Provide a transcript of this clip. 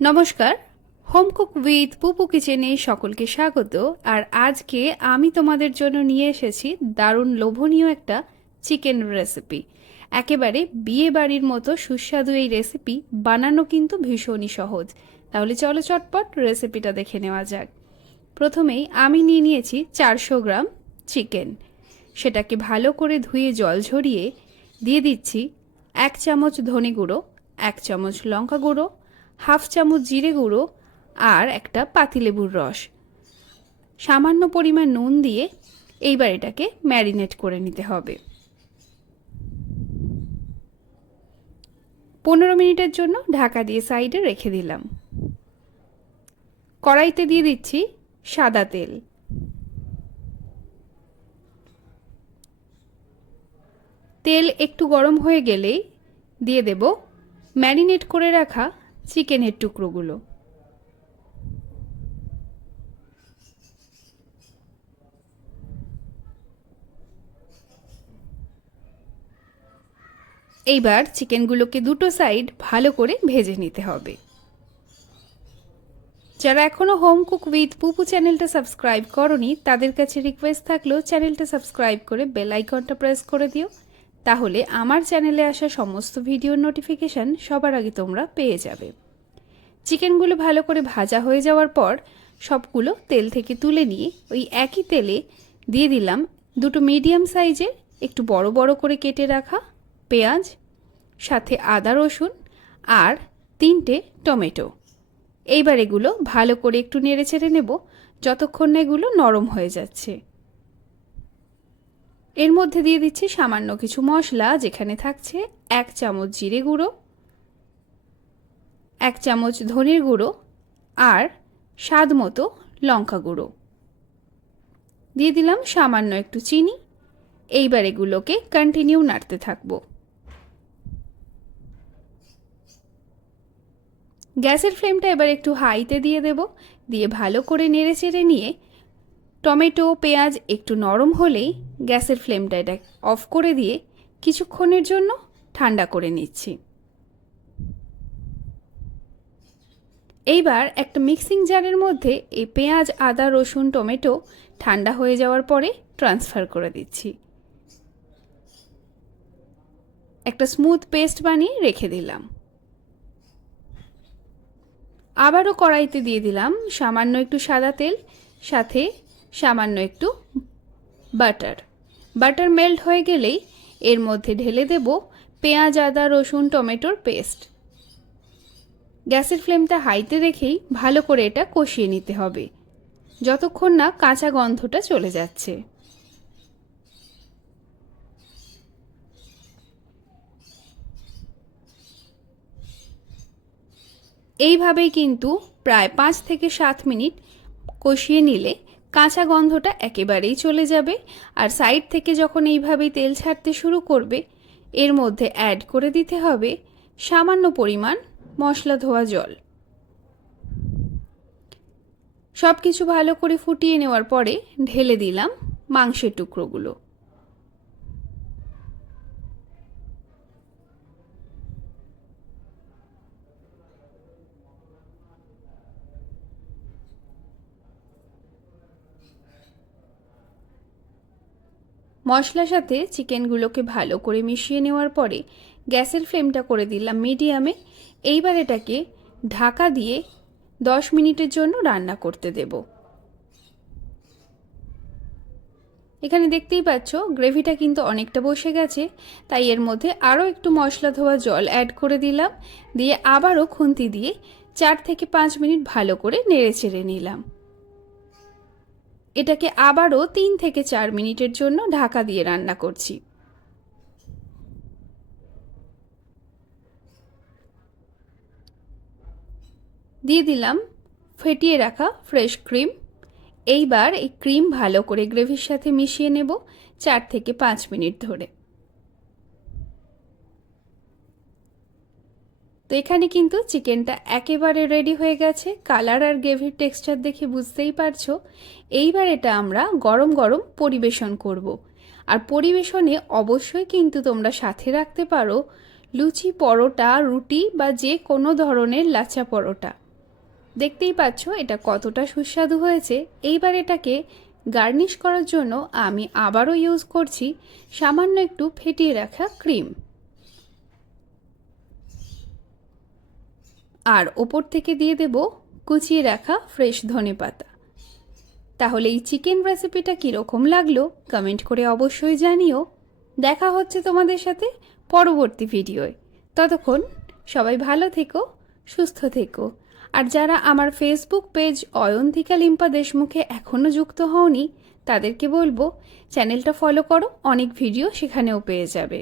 নমস্কার, home cook with পুপু কিচেনে সকলকে স্বাগত। আর আজকে আমি তোমাদের জন্য নিয়ে এসেছি দারুণ লোভনীয় একটা চিকেন রেসিপি। একেবারে বিয়ে বাড়ির মতো সুস্বাদু এই রেসিপি বানানো কিন্তু ভীষণই সহজ। তাহলে চলো চটপট রেসিপিটা দেখে নেওয়া যাক। প্রথমেই আমি নিয়ে নিয়েছি 400 গ্রাম চিকেন। সেটাকে ভালো করে ধুয়ে জল ঝরিয়ে দিয়ে দিচ্ছি 1 চামচ ধনে গুঁড়ো, 1 চামচ লঙ্কা গুঁড়ো, হাফ চামচ জিরে গুঁড়ো আর একটা পাতিলেবুর রস, সামান্য পরিমাণ নুন দিয়ে এইবার এটাকে ম্যারিনেট করে নিতে হবে। 15 মিনিটের জন্য ঢাকা দিয়ে সাইডে রেখে দিলাম। কড়াইতে দিয়ে দিচ্ছি সাদা তেল। তেল একটু গরম হয়ে গেলেই দিয়ে দেব ম্যারিনেট করে রাখা চিকেনের টুকরোগুলো। এইবার চিকেনগুলোকে দুটো সাইড ভালো করে ভেজে নিতে হবে। যারা এখনও হোম কুক উইথ পুপু চ্যানেলটা সাবস্ক্রাইব করনি তাদের কাছে রিকোয়েস্ট থাকলো চ্যানেলটা সাবস্ক্রাইব করে বেল আইকনটা প্রেস করে দিও, তাহলে আমার চ্যানেলে আসা সমস্ত ভিডিওর নোটিফিকেশান সবার আগে তোমরা পেয়ে যাবে। চিকেনগুলো ভালো করে ভাজা হয়ে যাওয়ার পর সবগুলো তেল থেকে তুলে নিয়ে ওই একই তেলে দিয়ে দিলাম দুটো মিডিয়াম সাইজের একটু বড় বড় করে কেটে রাখা পেঁয়াজ, সাথে আদা রসুন আর 3টে টমেটো। এইবার এগুলো ভালো করে একটু নেড়ে চেড়ে নেব যতক্ষণ না এগুলো নরম হয়ে যাচ্ছে। এর মধ্যে দিয়ে দিচ্ছি সামান্য কিছু মশলা, যেখানে থাকছে 1 চামচ জিরে গুঁড়ো, 1 চামচ ধনের গুঁড়ো আর স্বাদ মতো লঙ্কা গুঁড়ো। দিয়ে দিলাম সামান্য একটু চিনি। এইবার এগুলোকে কন্টিনিউ নাড়তে থাকবো। গ্যাসের ফ্লেমটা এবার একটু হাইতে দিয়ে দেব, দিয়ে ভালো করে নেড়ে চেড়ে নিয়ে টমেটো পেঁয়াজ একটু নরম হলেই গ্যাসের ফ্লেমটা এটা অফ করে দিয়ে কিছুক্ষণের জন্য ঠান্ডা করে নিচ্ছি। এইবার একটা মিক্সিং জারের মধ্যে এই পেঁয়াজ আদা রসুন টমেটো ঠান্ডা হয়ে যাওয়ার পরে ট্রান্সফার করে দিচ্ছি। একটা স্মুথ পেস্ট বানিয়ে রেখে দিলাম। আবারও কড়াইতে দিয়ে দিলাম সামান্য একটু সাদা তেল, সাথে সামান্য একটু বাটার মেল্ট হয়ে গেলেই এর মধ্যে ঢেলে দেব পেঁয়াজ আদা রসুন টমেটোর পেস্ট। গ্যাসের ফ্লেমটা হাইতে রেখেই ভালো করে এটা কষিয়ে নিতে হবে যতক্ষণ না কাঁচা গন্ধটা চলে যাচ্ছে। এইভাবেই কিন্তু প্রায় 5 থেকে 7 মিনিট কষিয়ে নিলে কাঁচা গন্ধটা একেবারেই চলে যাবে। আর সাইড থেকে যখন এইভাবেই তেল ছাড়তে শুরু করবে এর মধ্যে অ্যাড করে দিতে হবে সামান্য পরিমাণ মশলা ধোয়া জল। সব কিছু ভালো করে ফুটিয়ে নেওয়ার পরে ঢেলে দিলাম মাংসের টুকরোগুলো। মশলার সাথে চিকেনগুলোকে ভালো করে মিশিয়ে নেওয়ার পরে গ্যাসের ফ্লেমটা করে দিলাম মিডিয়ামে। এইবার এটাকে ঢাকা দিয়ে 10 মিনিটের জন্য রান্না করতে দেব। এখানে দেখতেই পাচ্ছ গ্রেভিটা কিন্তু অনেকটা বসে গেছে, তাই এর মধ্যে আরও একটু মশলা ধোয়া জল অ্যাড করে দিলাম, দিয়ে আবারও খুন্তি দিয়ে 4 থেকে 5 মিনিট ভালো করে নেড়ে চেড়ে নিলাম। এটাকে আবারও 3 থেকে 4 মিনিটের জন্য ঢাকা দিয়ে রান্না করছি। দিয়ে দিলাম ফেটিয়ে রাখা ফ্রেশ ক্রিম। এইবার এই ক্রিম ভালো করে গ্রেভির সাথে মিশিয়ে নেব 4 থেকে 5 মিনিট ধরে। তো এখানে কিন্তু চিকেনটা একেবারে রেডি হয়ে গেছে। কালার আর গ্রেভির টেক্সচার দেখে বুঝতেই পারছো। এইবার এটা আমরা গরম গরম পরিবেশন করব। আর পরিবেশনে অবশ্যই কিন্তু তোমরা সাথে রাখতে পারো লুচি পরোটা রুটি বা যে কোনো ধরনের লাচা পরোটা। দেখতেই পাচ্ছ এটা কতটা সুস্বাদু হয়েছে। এইবার এটাকে গার্নিশ করার জন্য আমি আবারও ইউজ করছি সামান্য একটু ফেটিয়ে রাখা ক্রিম, আর ওপর থেকে দিয়ে দেব কুচিয়ে রাখা ফ্রেশ ধনেপাতা। তাহলে এই চিকেন রেসিপিটা কীরকম লাগলো কমেন্ট করে অবশ্যই জানিও। দেখা হচ্ছে তোমাদের সাথে পরবর্তী ভিডিওয়। ততক্ষণ সবাই ভালো থেকো, সুস্থ থেকো। আর যারা আমার ফেসবুক পেজ অয়ন্তিকা লিম্পা দেশমুখে এখনও যুক্ত হওনি তাদেরকে বলবো চ্যানেলটা ফলো করো, অনেক ভিডিও সেখানেও পেয়ে যাবে।